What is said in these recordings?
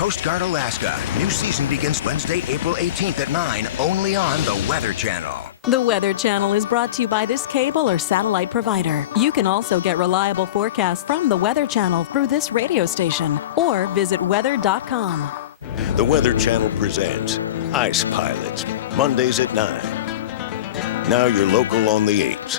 Coast Guard Alaska. New season begins Wednesday, April 18th at 9, only on the Weather Channel. The Weather Channel is brought to you by this cable or satellite provider. You can also get reliable forecasts from the Weather Channel through this radio station or visit weather.com. The Weather Channel presents Ice Pilots, Mondays at 9. Now you're local on the 8s.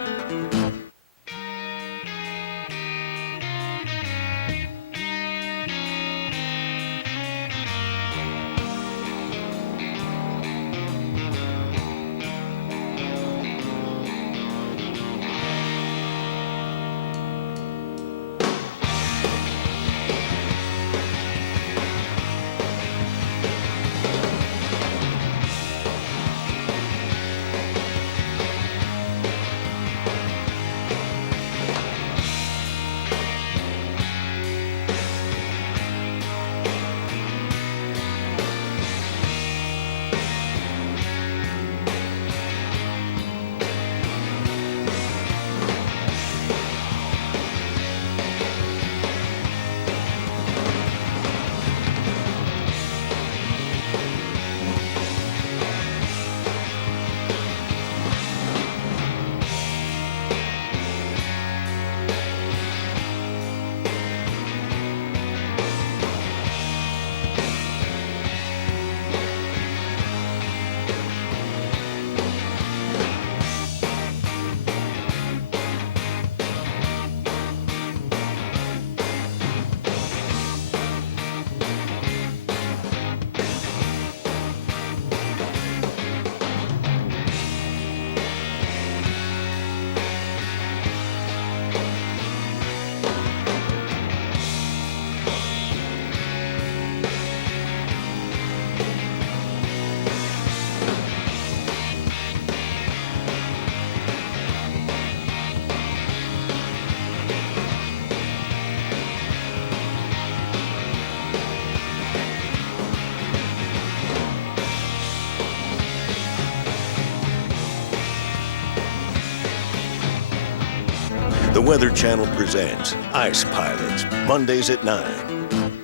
The Weather Channel presents Ice Pilots, Mondays at 9.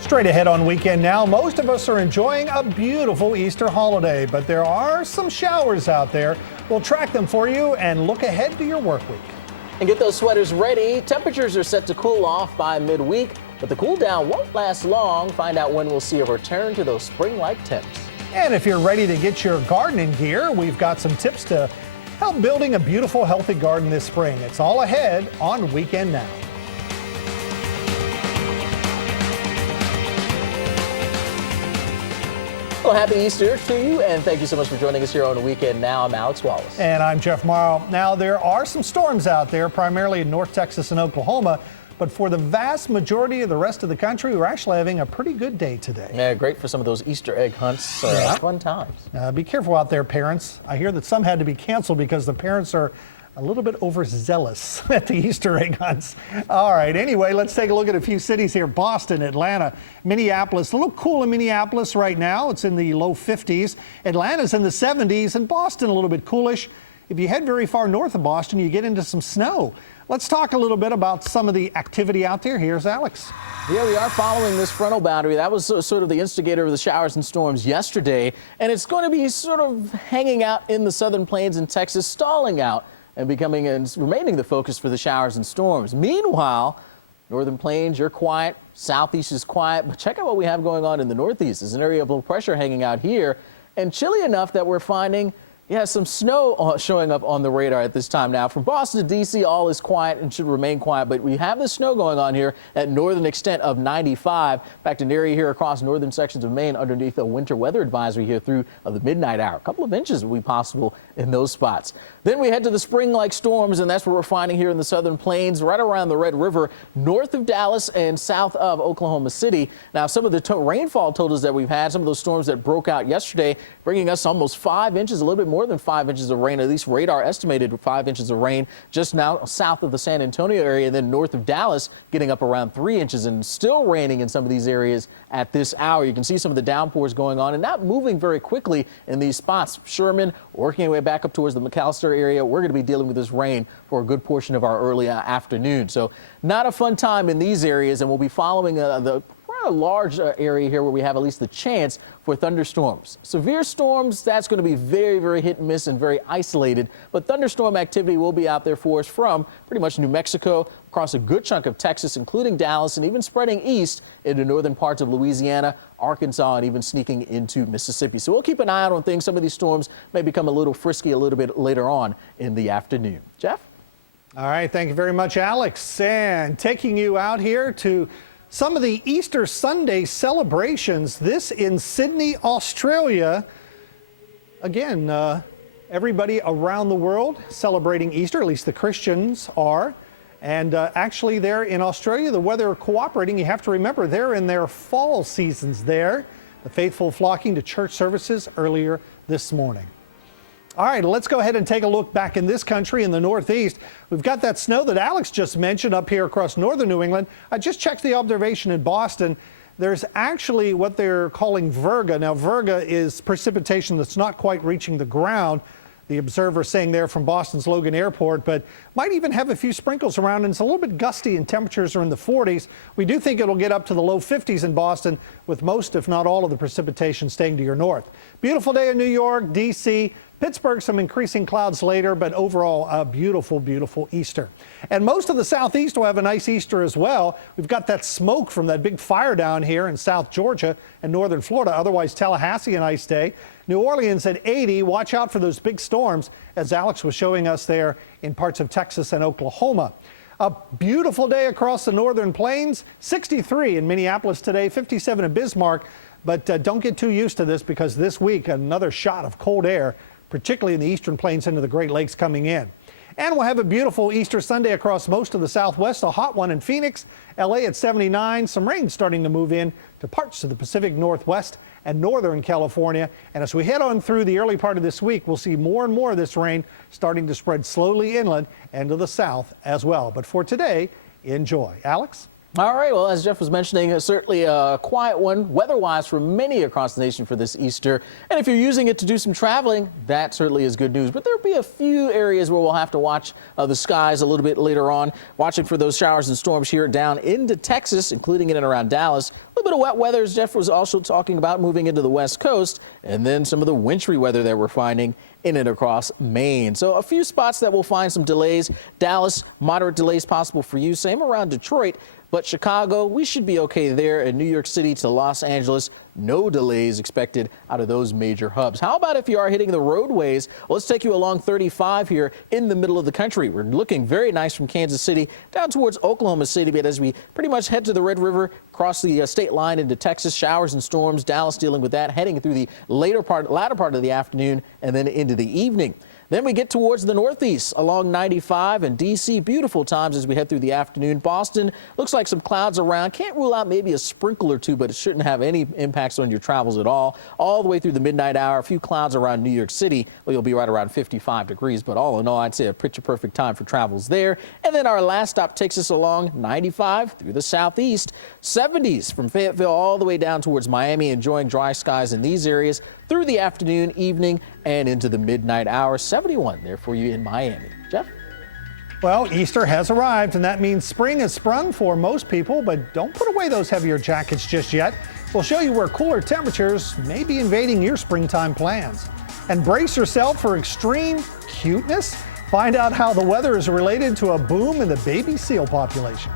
Straight ahead on Weekend Now, most of us are enjoying a beautiful Easter holiday, but there are some showers out there. We'll track them for you and look ahead to your work week. And get those sweaters ready. Temperatures are set to cool off by midweek, but the cool down won't last long. Find out when we'll see a return to those spring-like temps. And if you're ready to get your gardening gear, we've got some tips to help building a beautiful, healthy garden this spring. It's all ahead on Weekend Now. Well, happy Easter to you, and thank you so much for joining us here on Weekend Now. I'm Alex Wallace. And I'm Jeff Morrow. Now, there are some storms out there, primarily in North Texas and Oklahoma, but for the vast majority of the rest of the country, we're actually having a pretty good day today. Yeah, great for some of those Easter egg hunts. Fun times. Be careful out there, parents. I hear that some had to be canceled because the parents are a little bit overzealous at the Easter egg hunts. All right, anyway, let's take a look at a few cities here. Boston, Atlanta, Minneapolis. A little cool in Minneapolis right now. It's in the low 50s. Atlanta's in the 70s, and Boston a little bit coolish. If you head very far north of Boston, you get into some snow. Let's talk a little bit about some of the activity out there. Here's Alex. Yeah, we are following this frontal boundary. That was sort of the instigator of the showers and storms yesterday, and it's going to be sort of hanging out in the southern plains in Texas, stalling out and becoming and remaining the focus for the showers and storms. Meanwhile, northern plains, you're quiet. Southeast is quiet, but check out what we have going on in the northeast. There's an area of low pressure hanging out here, and chilly enough that we're finding some snow showing up on the radar at this time now. From Boston to D.C., all is quiet and should remain quiet, but we have the snow going on here at northern extent of 95. In fact, an area here across northern sections of Maine underneath a winter weather advisory here through the midnight hour. A couple of inches will be possible in those spots. Then we head to the spring-like storms, and that's what we're finding here in the southern plains, right around the Red River, north of Dallas and south of Oklahoma City. Now, some of the rainfall totals that we've had, some of those storms that broke out yesterday, bringing us almost 5 inches, a little bit more more than 5 inches of rain, at least radar estimated 5 inches of rain just now south of the San Antonio area, and then north of Dallas getting up around 3 inches, and still raining in some of these areas at this hour. You can see some of the downpours going on and not moving very quickly in these spots. Sherman working our way back up towards the McAllister area. We're going to be dealing with this rain for a good portion of our early afternoon. So not a fun time in these areas, and we'll be following the a large area here where we have at least the chance for thunderstorms. Severe storms, that's going to be very, very hit and miss and very isolated, but thunderstorm activity will be out there for us from pretty much New Mexico across a good chunk of Texas, including Dallas, and even spreading east into northern parts of Louisiana, Arkansas, and even sneaking into Mississippi. So we'll keep an eye out on things. Some of these storms may become a little frisky a little bit later on in the afternoon. Jeff? All right, thank you very much, Alex. And taking you out here to some of the Easter Sunday celebrations, this in Sydney, Australia. Again, everybody around the world celebrating Easter, at least the Christians are. And actually there in Australia, the weather cooperating. You have to remember, they're in their fall seasons there. The faithful flocking to church services earlier this morning. All right, let's go ahead and take a look back in this country in the Northeast. We've got that snow that Alex just mentioned up here across northern New England. I just checked the observation in Boston. There's actually what they're calling virga. Now, virga is precipitation that's not quite reaching the ground. The observer saying there from Boston's Logan Airport, but might even have a few sprinkles around, and it's a little bit gusty and temperatures are in the 40s. We do think it'll get up to the low 50s in Boston, with most, if not all, of the precipitation staying to your north. Beautiful day in New York, D.C., Pittsburgh, some increasing clouds later, but overall a beautiful, beautiful Easter. And most of the southeast will have a nice Easter as well. We've got that smoke from that big fire down here in South Georgia and northern Florida. Otherwise, Tallahassee, a nice day. New Orleans at 80. Watch out for those big storms, as Alex was showing us there in parts of Texas and Oklahoma. A beautiful day across the northern plains. 63 in Minneapolis today, 57 in Bismarck. But don't get too used to this, because this week another shot of cold air, particularly in the eastern plains into the Great Lakes, coming in. And we'll have a beautiful Easter Sunday across most of the Southwest, a hot one in Phoenix, LA at 79, some rain starting to move in to parts of the Pacific Northwest and northern California. And as we head on through the early part of this week, we'll see more and more of this rain starting to spread slowly inland and to the south as well. But for today, enjoy. Alex? All right, well, as Jeff was mentioning, certainly a quiet one weather-wise for many across the nation for this Easter. And if you're using it to do some traveling, that certainly is good news. But there'll be a few areas where we'll have to watch the skies a little bit later on, watching for those showers and storms here down into Texas, including in and around Dallas. A little bit of wet weather, as Jeff was also talking about, moving into the West Coast, and then some of the wintry weather that we're finding in and across Maine. So a few spots that will find some delays. Dallas, moderate delays possible for you. Same around Detroit. But Chicago, we should be okay there. And New York City to Los Angeles, no delays expected out of those major hubs. How about if you are hitting the roadways? Well, let's take you along 35 here in the middle of the country. We're looking very nice from Kansas City down towards Oklahoma City. But as we pretty much head to the Red River, cross the state line into Texas, showers and storms. Dallas dealing with that, heading through the latter part of the afternoon and then into the evening. Then we get towards the northeast along 95 and D.C. Beautiful times as we head through the afternoon. Boston looks like some clouds around. Can't rule out maybe a sprinkle or two, but it shouldn't have any impacts on your travels at all. All the way through the midnight hour, a few clouds around New York City. Well, you'll be right around 55 degrees, but all in all, I'd say a picture perfect time for travels there. And then our last stop takes us along 95 through the southeast. 70s from Fayetteville all the way down towards Miami, enjoying dry skies in these areas through the afternoon, evening, and into the midnight hour. 71 there for you in Miami. Jeff? Well, Easter has arrived, and that means spring has sprung for most people, but don't put away those heavier jackets just yet. We'll show you where cooler temperatures may be invading your springtime plans. And brace yourself for extreme cuteness. Find out how the weather is related to a boom in the baby seal population.